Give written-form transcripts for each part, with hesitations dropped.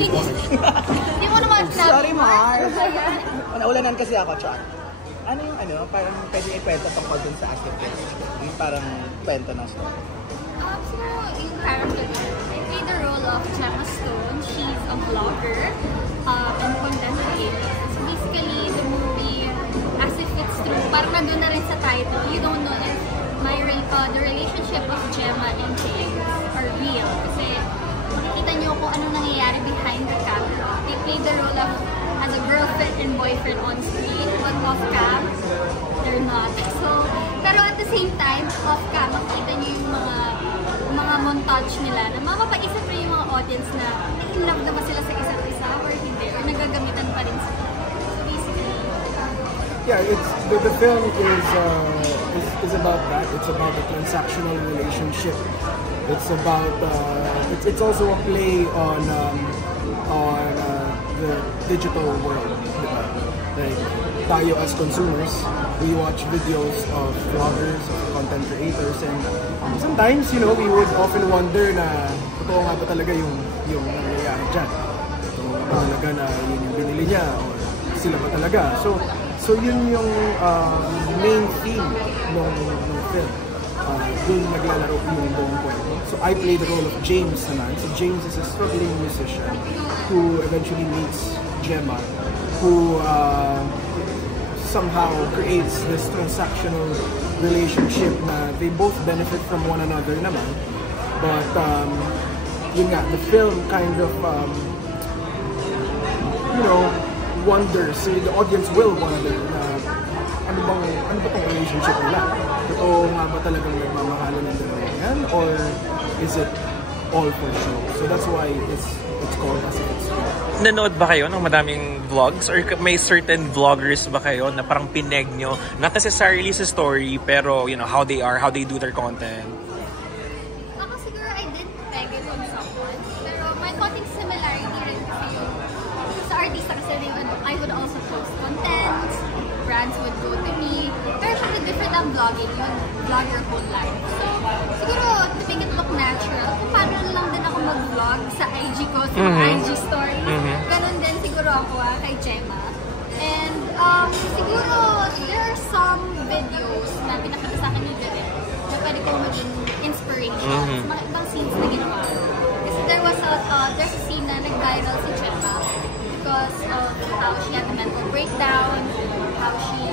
Hindi mo naman sinabi. Sorry, Mars. Naulanan kasi ako, Char. Ano yung parang pwede ikwento tungkol dun sa As If It's True? Yung parang kwento ng story. So, yung character, I played the role of Gemma Stone. She's a vlogger and content creator. So basically, the movie, As If It's True, parang nandun na rin sa title. You don't know if the relationship of Gemma and James are real. Kasi makikita nyo kung anong nangyayari behind the camera. They play the role of as a girlfriend and boyfriend on screen, but off cam, they're not. So, pero at the same time, off cam, makikita nyo yung mga montage nila na mapapaisip rin yung mga audience na in love na ba sila sa isa't isa or hindi, or nagagamitan pa rin sila. So basically, yeah, the film is about that. It's about the transactional relationship. It's about it's also a play on the digital world. Like tayo as consumers, we watch videos of vloggers, of content creators, and sometimes, we would often wonder na totoo nga ba talaga yung nangyayari dyan. Totoo nga talaga na yun yung binili niya, or sila ba talaga. So yun yung main theme ng film. Doon naglalaro yung buong kwento. So I play the role of James naman. So James is a struggling musician who eventually meets Gemma, who somehow creates this transactional relationship na they both benefit from one another naman. But yun nga, the film kind of wonders, so the audience will wonder na ano ba tong relationship nila? Totoo nga ba talagang nagmamahalan ng dalawa yan? Or is it all for show? So that's why it's called As If It's True. Nanood ba kayo ng madaming vlogs? Or may certain vloggers ba kayo na parang pineg nyo? Not necessarily sa story, pero how they are, how they do their content. Ako siguro I did peg it on someone. Pero may konting similarity rin kasi yung sa artista kasi I would also post content, brands would go to me. Pero syempre different ang vlogging, yung vlog your whole life. So siguro to make it look natural, kung paano lang din ako mag-vlog sa IG ko, sa IG story. Ganon din siguro ako kay Gemma. And siguro there are some videos na pinakita sa akin ni Jared na pwede kong maging inspiration sa mga ibang scenes na ginawa. Kasi there's a scene na nag-viral si Gemma because of how she had a mental breakdown, how she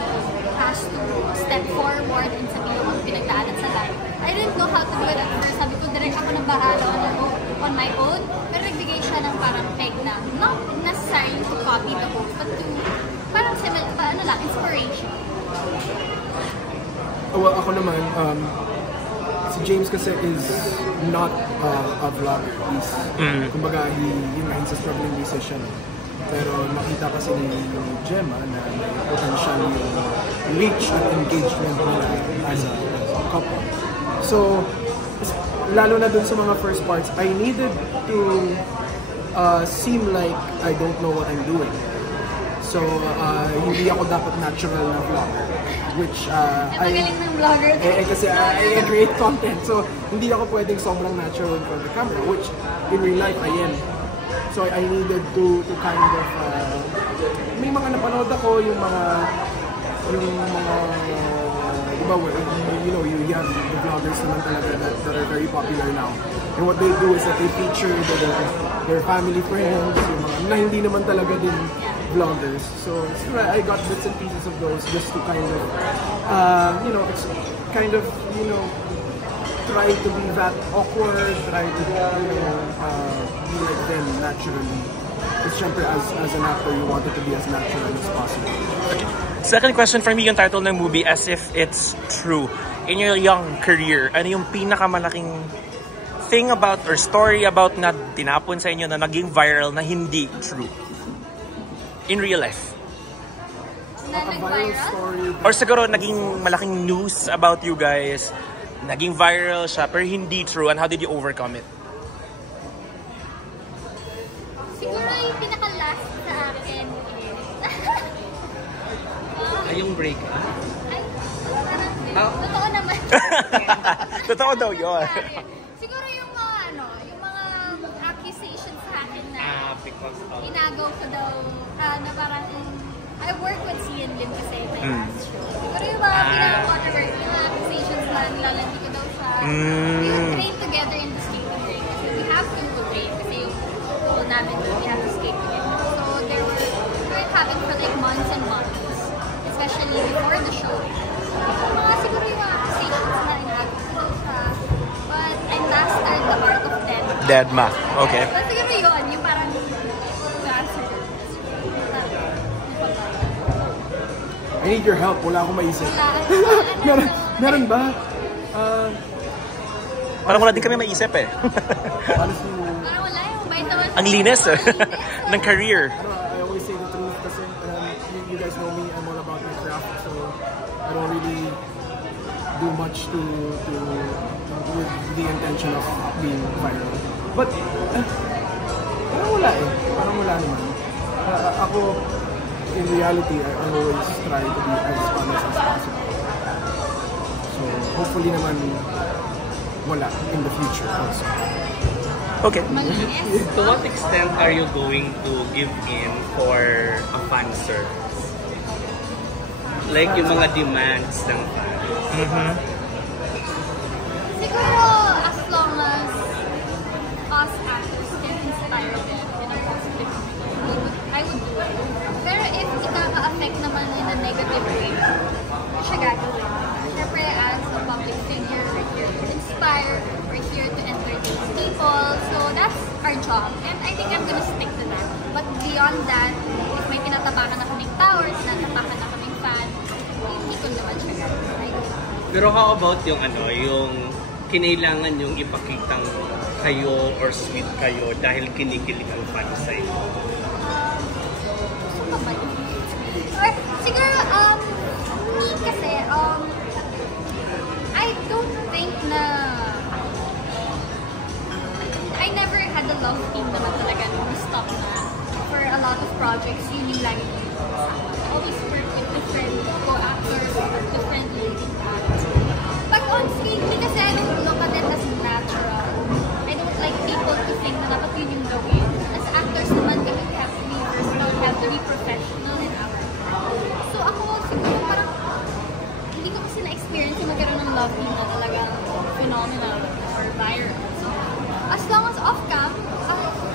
has to step forward and sabihin kung pinagdaanan sa life. I didn't know how to do it at first. Sabi ko, direct ako na bahala on my own. Pero nagbigay siya ng parang peg na not necessarily to copy the whole, but to parang inspiration. Well, ako naman, si James kasi is not a vlogger. He's, kumbaga, he's a struggling musician. Pero nakita kasi ni Gemma na may potential yung reach at engagement as a couple. So, lalo na dun sa mga first parts, I needed to seem like I don't know what I'm doing. So, hindi ako dapat natural na vlogger. Which, magaling ng vlogger. Kasi I create content. So, hindi ako pwedeng sobrang natural in front of the camera, which in real life I am. So I needed to kind of may mga napanood ako yung mga you have the vloggers naman talaga that are very popular now. And what they do is that they feature their family friends, yung mga na hindi naman talaga din vloggers. So I got bits and pieces of those just to kind of try to be that awkward, try to be like them naturally. Because syempre as an actor, you want it to be as natural as possible. Okay. Second question for me, yung title ng movie, As If It's True. In your young career, ano yung pinakamalaking thing about or story about na tinapon sa inyo na naging viral na hindi true? In real life. Na nag-viral? Or siguro naging malaking news about you guys, naging viral siya pero hindi true, and how did you overcome it? Siguro yung pinaka-last sa akin is yung break. Ay, totoo naman. Totoo daw yun. Siguro yung mga accusations sa akin na inagaw ko daw, na parang, I work with Cian Lim kasi my last show. Siguro yung mga pinaka-waterwork, yung mga accusations na nilalandi ko daw siya. We would train together in the skating ring kasi we have to train kasi yung goal namin, we have to skate together. So we were having for like months and months, especially before the show. Mga siguro yung mga accusations na inagaw ko daw siya. But I mastered the art of Deadma. Deadma, okay. But siguro yun, yung parang I need your help. Wala akong maisip. Meron ba? Parang wala din kami maisip eh. Honestly, parang wala yung bait naman. Ang linis eh. Ng career. I always say the truth kasi you guys know me, I'm all about my craft, so I don't really do much to with the intention of being viral. But parang wala eh. Parang wala naman. Ako, in reality, I always try to be as honest as possible. So hopefully naman wala in the future also. Okay. To what extent are you going to give in for a fan service? Like yung mga demands ng fans. Siguro, as long as us actors can inspire them in a positive way, I would do it. Pero if ikaka-affect naman in a negative way, siya gagawin. Siyempre, as a public figure, we're here to inspire, we're here to entertain people, so that's our job. And I think I'm gonna stick to that. But beyond that, if may tinatapakan na kaming towers, tinatapakan na kaming fan, hindi ko naman siya gagawin. Pero how about yung yung kinailangan yung ipakitang kayo or sweet kayo dahil kinikilig ang fan sa inyo? Or siguro, me kasi, I don't think na I never had a love team naman talaga nung stop na. For a lot of projects, yun yung lagi ko. I always work with different co-actors, different leading actors. Pag on screen, kasi I don't look at it as natural. I don't like people to think na dapat yun yung gawin. As actors naman, we have to be versatile, we have to be professional in our craft. So ako, siguro parang hindi ko kasi na-experience yung magkaroon ng love team na talagang phenomenal or viral. So, as long as off-cam,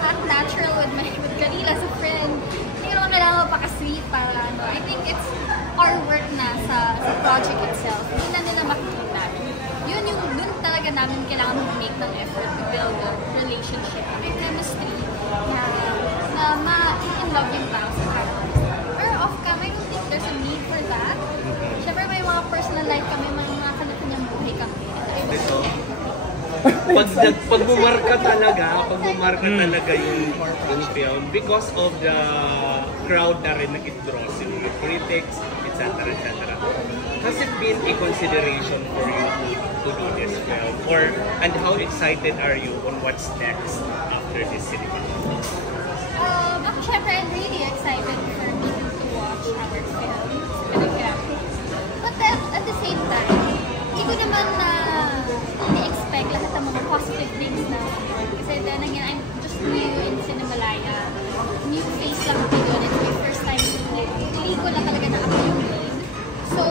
act natural with Kalila as a friend, hindi ko naman kailangan magpaka-sweet para ano. I think it's our work na sa project itself. Hindi na nila makikita. Yun yung, dun talaga namin kailangan mag-make ng effort to build a relationship, may chemistry, na ma-in-love yung tao sa characters. Pero off-cam, I don't think there's a need for that. Siyempre may mga personal life kami, mga kanya-kanyang buhay kami. Pag bumarka talaga yung film because of the crowd na rin na it draws, yung critics, etc. Has it been a consideration for you to do this film? And how excited are you on what's next after this cinema? Ako syempre, I'm really excited for people to watch our film. But at the same time, hindi ko naman na-expect lahat ng mga positive things na kasi then again, I'm just new in Cinemalaya. New face lang ako doon. It's my first time hindi ko lang talaga na ako yung lead. So,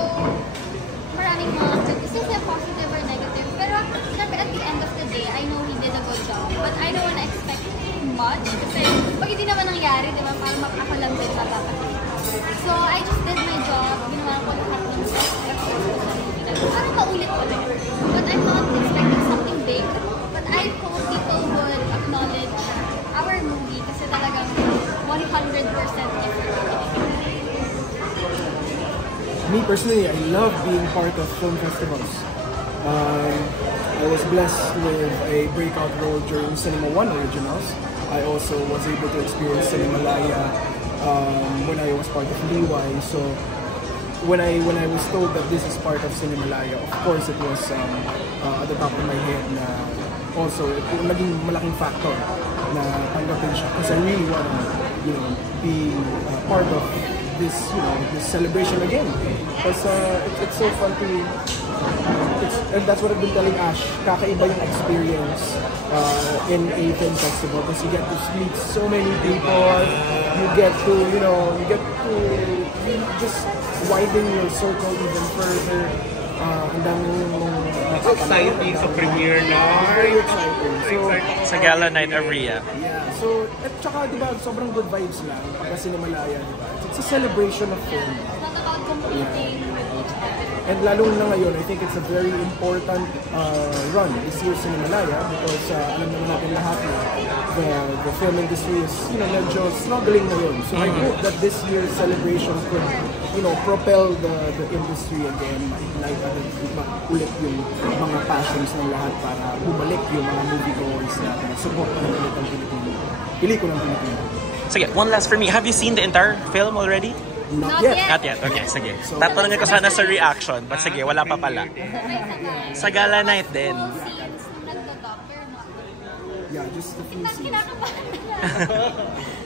maraming mga this is a positive or negative. Pero, syempre at the end of the day, I know he did a good job. But I don't wanna expect much kasi pag hindi naman nangyari, di ba, parang ako lang din mapapakita. So, I just did my job. Ginawa ko lahat ng efforts ko sa movie na parang paulit-ulit. But I'm not expecting something big. But I hope people would acknowledge our movie kasi talagang 100% effort. Me personally, I love being part of film festivals. I was blessed with a breakout role during Cinema One Originals. I also was able to experience Cinemalaya when I was part of Liway. So when I was told that this is part of Cinemalaya, of course it was at the top of my head na also naging malaking factor na tanggapin siya because I really want to be part of this this celebration again because it's so fun to and that's what I've been telling Ash, kakaiba yung experience in a film festival because you get to meet so many people, you get to, you just widen your circle even further. Ang dami mong It's exciting sa premiere na. very exciting. So, Sa gala night every year. yeah. So, at saka, di ba, sobrang good vibes lang pagka Cinemalaya, di ba? It's a celebration of film. It's not about competing with each other. And lalo na ngayon, I think it's a very important run this year's Cinemalaya because alam naman natin lahat na the film industry is, medyo struggling ngayon. So I hope that this year's celebration could, propel the industry again, ignite ulit yung mga passions ng lahat para bumalik yung mga moviegoers na support ng ulit ang pelikulang Pilipino. Sige, one last for me. Have you seen the entire film already? Not yet. Not yet. Okay, sige. Tatanungin ko sana sa reaction, but sige, wala pa pala. Sa gala night din. Scenes nung nagda-doc, pero not. Yeah, just a few scenes. Kinakabahan na.